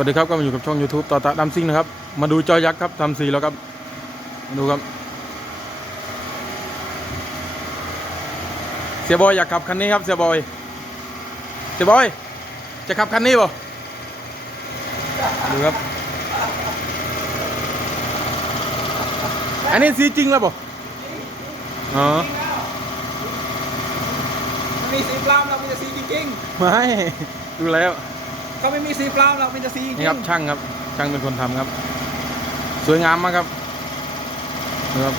วัสดีครับก็มาอยู่กับช่อง YouTube ต่อตาดำซิ่งนะครับ มาดูจอยักษ์ครับทำสีแล้วครับมาดูครับ เสียบอยอยากขับคันนี้ครับเสียบอย เสียบอย จะขับคันนี้ป่ะดูครับ อันนี้สีจริงแล้วป่ะอ๋อไม่มีสีปลอมหรอกมีแต่สีจริงไม่ดูแล้วๆ ก็ไม่มีสีเปล่าหรอกมีแต่สีนี่ครับช่างครับ ช่างเป็นคนทำครับ สวยงามมากครับนะครับ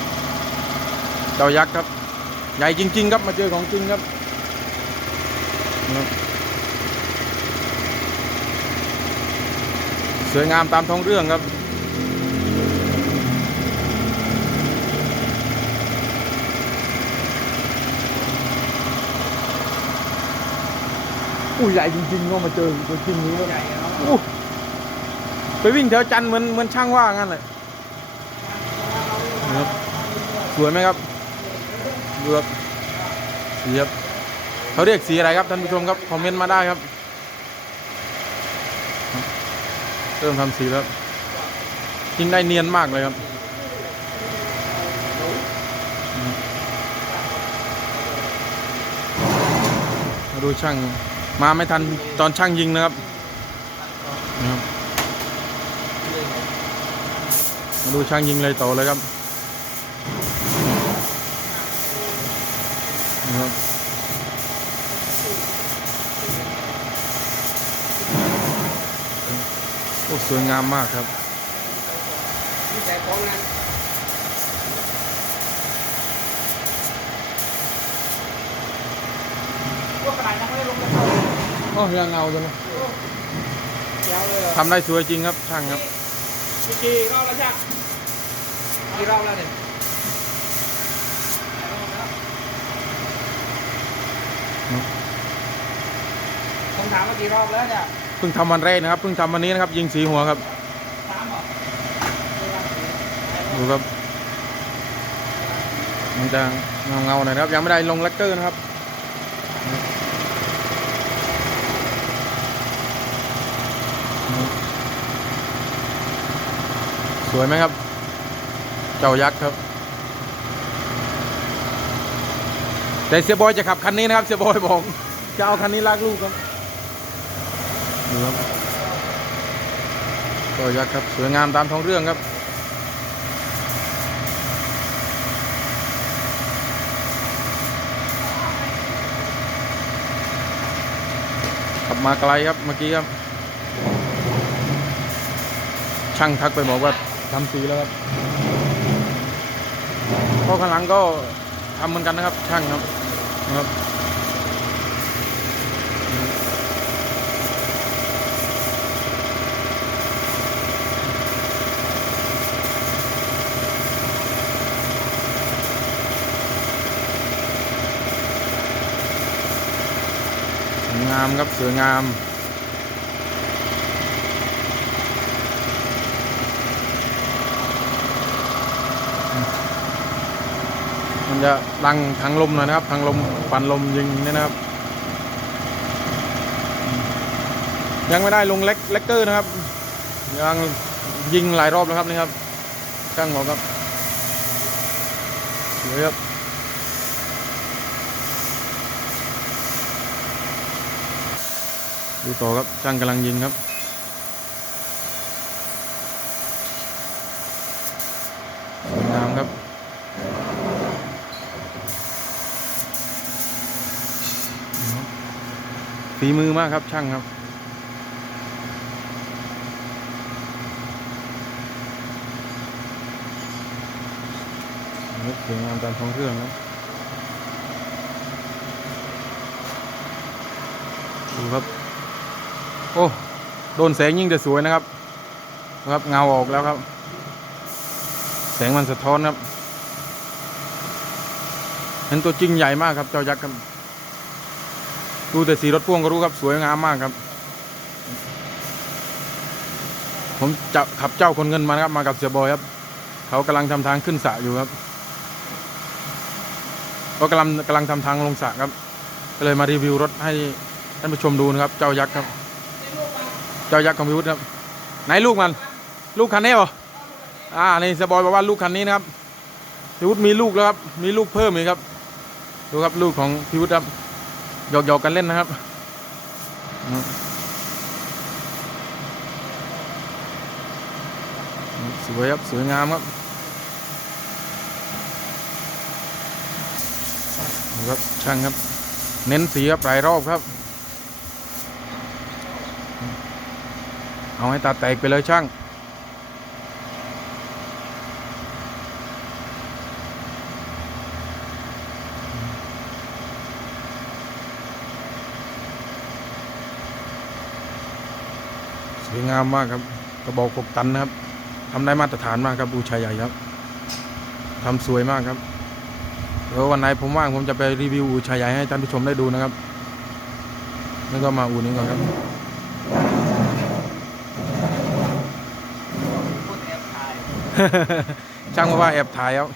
เจ้ายักษ์ครับ ใหญ่จริง ๆ ครับมาเจอของจริงครับนี่ครับสวยงามตามท้องเรื่องครับ อุ้ยใหญ่จริงๆก็มาเจอตัวจริงนี้ใหญ่เนาะอู้ไปวิ่งแถวจันทร์เหมือนเหมือนช่างว่างั้นเลยนะครับสวยไหมครับดูครับสีครับเขาเรียกสีอะไรครับท่านผู้ชมครับคอมเมนต์มาได้ครับ เริ่มทำสีแล้วยิงได้เนียนมากเลยครับมาดูช่าง มาไม่ทันตอนช่างยิงนะครับนะครับมาดูช่างยิงเลยต่อเลยครับนะครับโอ้สวยงามมากครับมีแต่ของนะพวกกระดาษยังไม่ได้ลง กระเป๋าอ๋อยังเงาจังนะเจียวเลยเหรอทำได้สวยจริงครับช่างครับกี่กี่รอบแล้วจ้ะกี่รอบแล้วเนี่ยผมถามว่ากี่รอบแล้วเนี่ยเพิ่งทำวันแรกนะครับเพิ่งทำวันนี้นะครับยิงสีหัวครับสามเหรอดูครับมันจะเงาเงาๆหน่อยนะครับยังไม่ได้ลงแลกเกอร์นะครับ สวยไหมครับ เจ้ายักษ์ครับ แต่เสียบอยจะขับคันนี้นะครับ เสียบอยบอกจะเอาคันนี้ลากลูกครับดูครับเจ้ายักษ์ครับ สวยงามตามท้องเรื่องครับขับมาไกลครับเมื่อกี้ครับช่างทักไปบอกว่า ทำสีแล้วครับก็ข้างหลังก็ทำเหมือนกันนะครับ ช่างครับนะครับงามครับสวยงาม จะดังทางลมหน่อยนะครับ ทางลมปั่นลมยิงเนี่ยนะครับ ยังไม่ได้ลงเล็กเล็กเกอร์นะครับ ยังยิงหลายรอบแล้วครับนี่ครับช่างบอกครับสวยครับดูต่อครับช่างกำลังยิงครับสวยงามครับ ฝีมือมากครับช่างครับ สวยงามตามท้องเครื่องครับดูครับ โอ้โดนแสงยิ่งจะสวยนะครับนะครับเงาออกแล้วครับ แสงมันสะท้อนครับเห็นตัวจริงใหญ่มากครับเจ้ายักษ์ครับ ดูแต่สีรถพ่วงก็รู้ครับสวยงามมากครับ ผมจะขับเจ้าคนเงินมาครับมากับเสียบอยครับ เขากำลังทำทางขึ้นสระอยู่ครับก็กำลังกำลังทำทางลงสระครับ ก็เลยมารีวิวรถให้ท่านผู้ชมดูนะครับ เจ้ายักษ์ครับ เจ้ายักษ์คอมพิวต์ครับ ไหนลูกมัน ลูกคันนี้เหรออ่านี่สบอยบอกว่าลูกคันนี้นะครับพิวุฒมีลูกแล้วครับ มีลูกเพิ่มอีกครับ ดูครับลูกของพิวุฒครับ หยอกหยอกๆกันเล่นนะครับ สวยครับ สวยงามครับครับ ช่างครับ เน้นสีครับหลายรอบครับ เอาให้ตาแตกไปเลยช่าง วยงามมากครับ กระบอกหกตันนะครับทำได้มาตรฐานมากครับบูชาใหญ่ครับทำสวยมากครับเดี๋ยววันไหนผมว่างผมจะไปรีวิวอูชาใหญ่ให้ท่านผู้ชมได้ดูนะครับนี่ก็มาอูนี้ก่อนครับคนแอบถ่ายช่างมาว่าแอบถ่ายครับ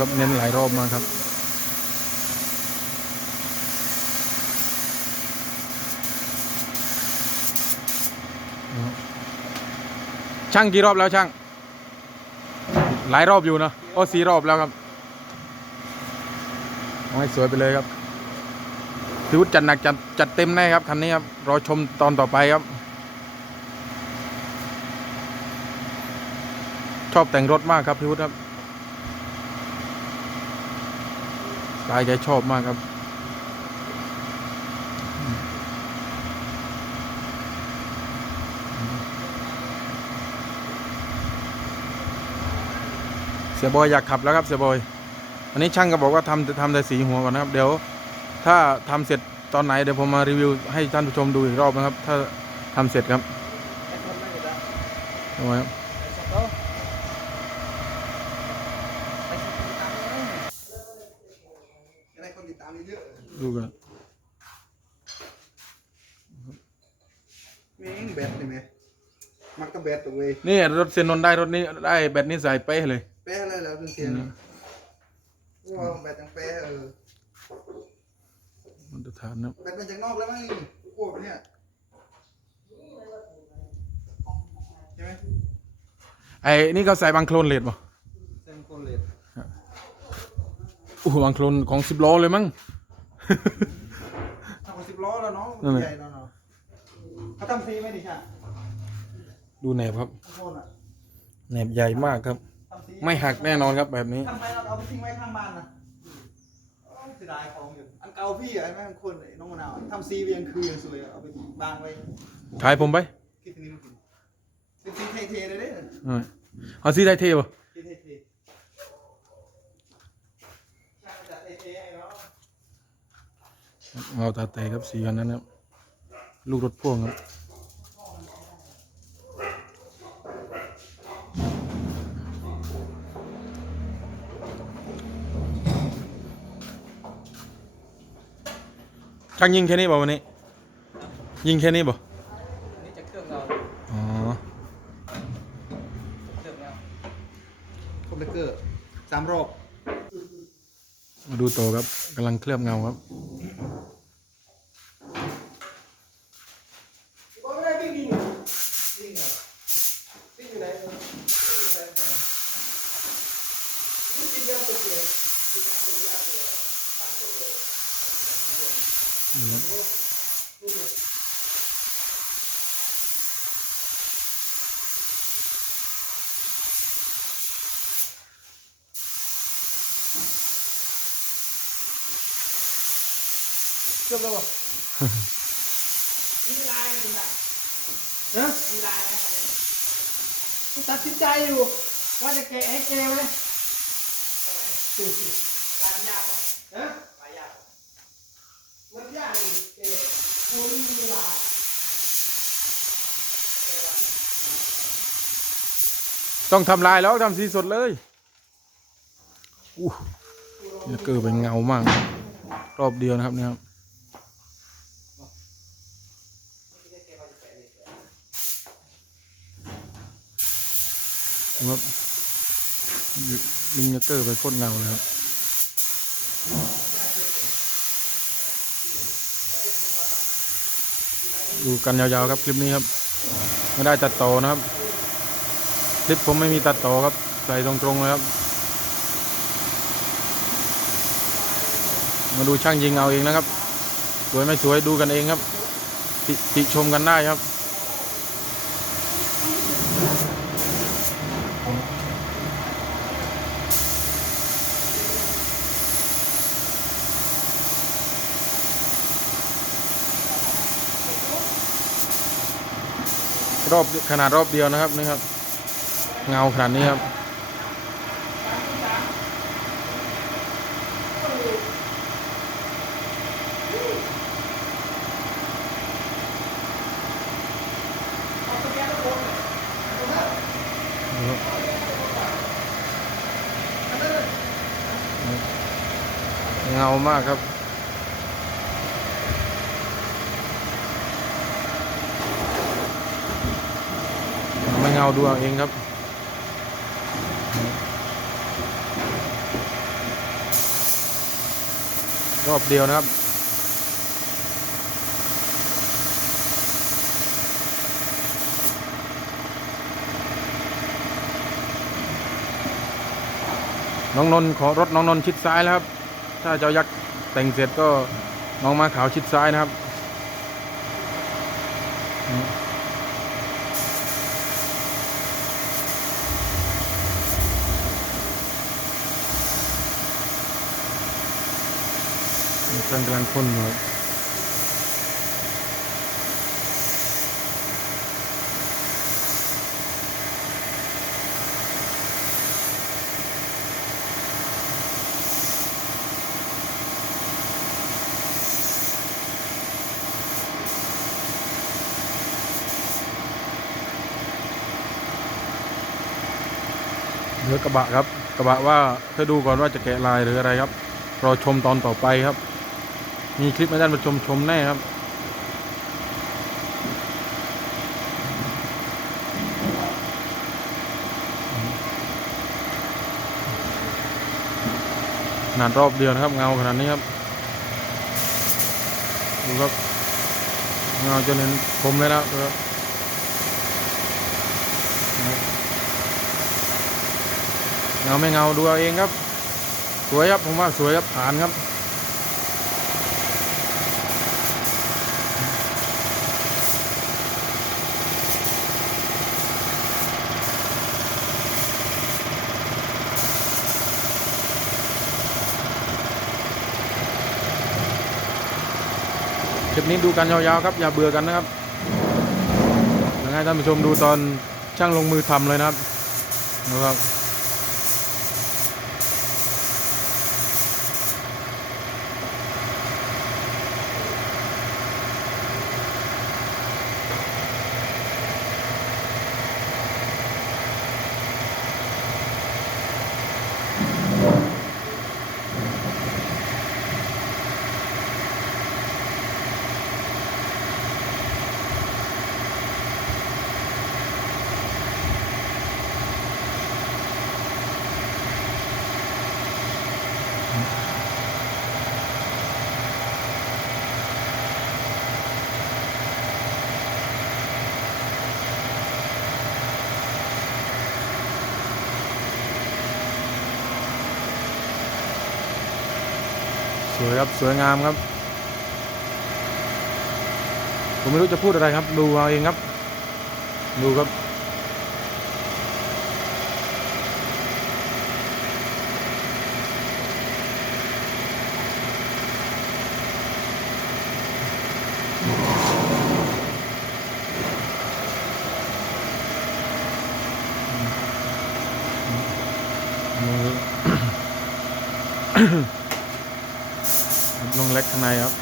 ครับเน้นหลายรอบมากครับช่างกี่รอบแล้วช่าง หลายรอบอยู่เนอะโอ้สี่รอบแล้วครับเอาให้สวยไปเลยครับพิวุฒจัดหนักจัดจัดเต็มแน่ครับคันนี้ครับรอชมตอนต่อไปครับ ชอบแต่งรถมากครับพิวุฒครับ ตล์แกชอบมากครับ เสียบอยอยากขับแล้วครับเสียบอย อันนี้ช่างก็บอกว่าทำจะทำแต่สีหัวก่อนนะครับ เดี๋ยว ถ้าทำเสร็จตอนไหนเดี๋ยวผมมารีวิวให้ท่านผู้ชมดูอีกรอบนะครับ ถ้าทำเสร็จครับไอ้คนไม่อยู่แล้วทำไมครับ ไอ้สต๊อกไอ้สต๊อกตามเลย อะไรคนติ ดตามเยอะดูกันแม่งแบตเลยไหมมักต้องแบตตัวเว้ยนี่รถเซนนนท์ได้รถนี้ได้แบตนี้ใส่เป๊ะเลยแป้อะไรแล้วเสียงว้าวแบตจังแป้เออมันจะทานนะครับแบตมาจากนอกแล้วมั้งพวกเนี่ยใช่ไหมไอ้นี่เขาใส่บางโคลนเลดป่ะเซนคนเลยอู้หูบางโคลนของสิบล้อเลยมั้ง ทำสิบล้อแล้วเนาะนั่นแหละ ใหญ่เนาะเนาะเขาทำฟรีไหมดิช่ะดูแหนบครับทุกคนอะแหนบใหญ่มากครับ ทำฟรีไม่หักแน่นอนครับแบบนี้ ทำไมเราเอาไปทิ้งไว้ข้างบ้านนะโอ้ยเสียดายของอยู่อันเก่าพี่อะไอ้แม่งคนไอ้น้องมะนาวอะทำซีเวียงคือยังสวยอะเอาไปบางไว้ถ่ายผมไปคิดถึงนี่มันกินเป็นซีเทๆเลยเด้เออเอาซีได้เทป่ะ ซีเทๆช่างจัดเทๆให้เนาะ เอาตาแตกครับสีคันนั้นครับลูกรถพ่วงครับช่างยิงแค่นี้ป่ะวันนี้ ยิงแค่นี้ป่ะอันนี้จะเครื่องเราอ๋อเครื่องเราคอมเพลเกอร์สามรอบมาดูโตวครับกำลังเคลือบเงาครับ ว่าไม่ได้วิ่งวิ่งวิ่งเหรอวิ่งอยู่ไหนวิ่งอยู่ไหนก่อนวิ่งกินยาตัวเดียวกินยาตัวเดียวเลยบ้านตัวเดียว นี่ครับ เกือบแล้วเหรอมีลายไหมคุณอะฮะมีลายไหมครับเนี่ยกูตัดสินใจอยู่ว่าจะแกะให้แกไหมลายมันยากกว่าฮะลายยากกว่ามันยากอีกแกะกูไม่มีเวลาโอเคว่าไงต้องทำลายแล้วทำสีสดเลยอู้เนี่ยเกิดเป็นเงามาก รอบเดียวนะครับเนี่ยครับ ครับลิงเกอร์ไปโคตรเงาเลยครับดูกันยาวๆครับคลิปนี้ครับ ไม่ได้ตัดต่อนะครับ คลิปผมไม่มีตัดต่อครับ ใส่ตรงๆเลยครับ มาดูช่างยิงเอาเองนะครับ สวยไม่สวยดูกันเองครับ ติชมกันได้ครับ รอบขนาดรอบเดียวนะครับนี่ครับ เงาขนาดนี้ครับเงามากครับ เงาดูเอาเองครับรอบเดียวนะครับ น้องนนท์ขอรถน้องนนท์ชิดซ้ายแล้วครับ ถ้าเจ้ายักษ์แต่งเสร็จก็น้องมาขาวชิดซ้ายนะครับ เครื่องกำลังพ่นอยู่ครับเหลือกระบะครับ กระบะว่าเพื่อดูก่อนว่าจะแกะลายหรืออะไรครับรอชมตอนต่อไปครับ มีคลิปให้ท่านผู้ชมชมแน่ครับ ขนาดรอบเดียวนะครับ เงาขนาดนี้ครับ ดูครับ เงาจนเห็นผมเลยนะครับเงาไม่เงาดูเอาเองครับ สวยครับผมว่าสวยครับผ่านครับ คลิปนี้ดูกันยาวๆครับอย่าเบื่อกันนะครับอยากให้ท่านผู้ชมดูตอนช่างลงมือทำเลยนะครับนะครับ วยครับสวยงามครับ ผมไม่รู้จะพูดอะไรครับ ดูเอาเองครับ ดูครับมือลงเล็ กข้างในครับ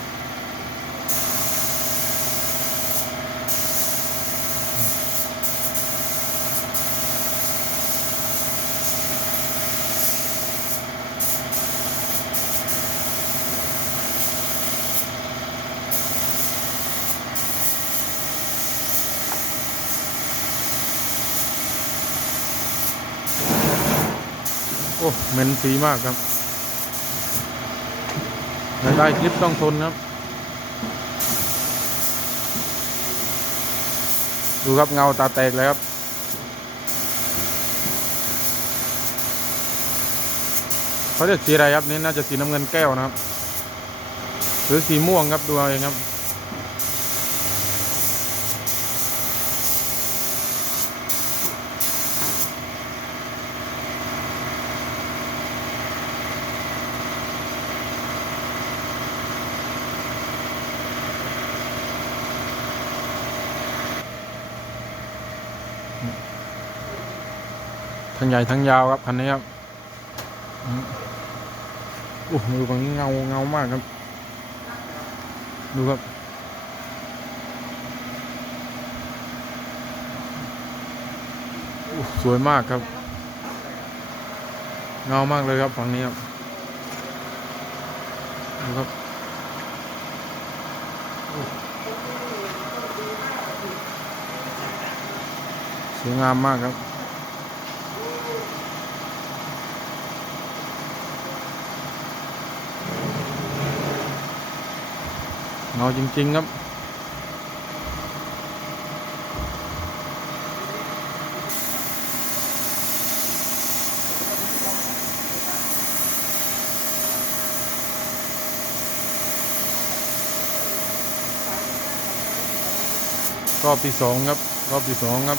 โอ้เหม็นสีมากครับ ได้คลิปต้องทนครับ ดูครับเงาตาแตกเลยครับเขาเรียกสีอะไรครับนี่น่าจะสีน้ำเงินแก้วนะครับ หรือสีม่วงครับดูเอาเองครับ ทั้งใหญ่ทั้งยาวครับคันนี้ครับอืมโอ้โหดูฝั่งนี้เงาเงามากครับ ดูครับสวยมากครับ เงามากเลยครับฝั่งนี้ครับดูครับสวยงามมากครับ เงาจริง ๆ ครับ รอบที่สองครับ รอบที่สองครับ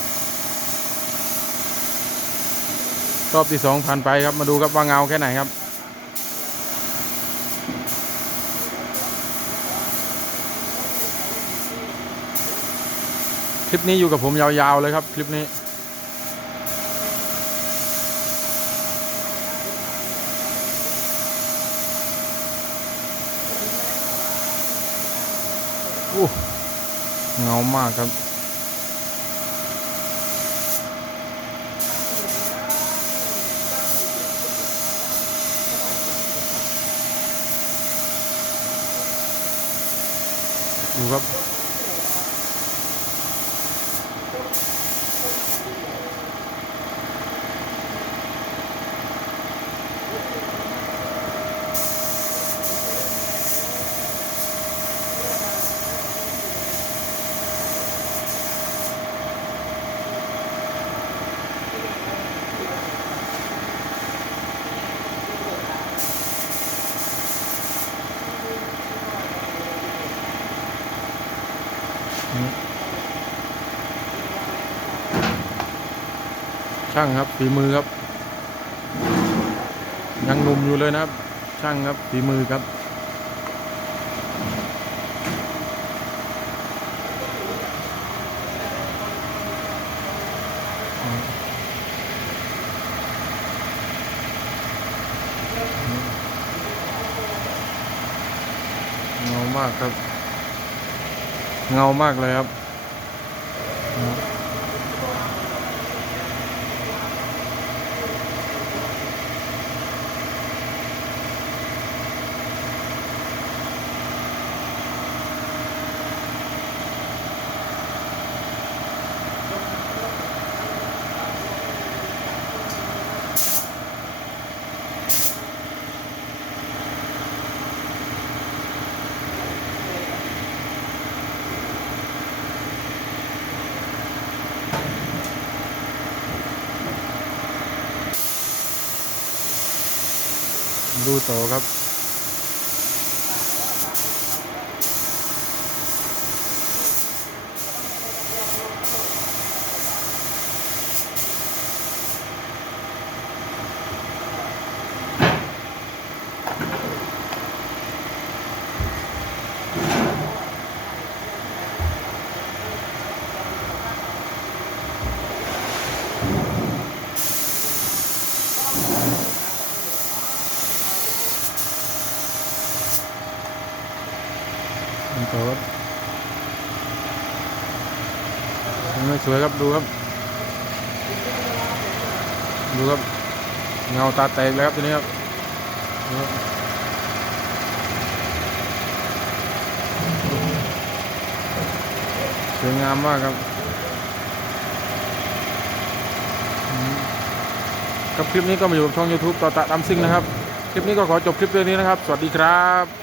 รอบที่สองผ่านไปครับ มาดูครับว่าเงาแค่ไหนครับ ลิปนี้อยู่กับผมยาวๆเลยครับ คลิปนี้โอ้เงามากครับดูครับ ช่างครับฝีมือครับ ยังหนุ่มอยู่เลยนะครับ ช่างครับฝีมือครับเงามากครับ เงามากเลยครับ ดูต่อครับมันต่อครับ ยังไม่สวยครับดูครับ ดูครับ เงาตาแตกเลยครับทีนี้ครับสวยงามมากครับอืมกับคลิปนี้ก็มาอยู่ช่อง YouTube ต่อตะตามซิ่งนะครับ คลิปนี้ก็ขอจบคลิปเพียงนี้นะครับ สวัสดีครับ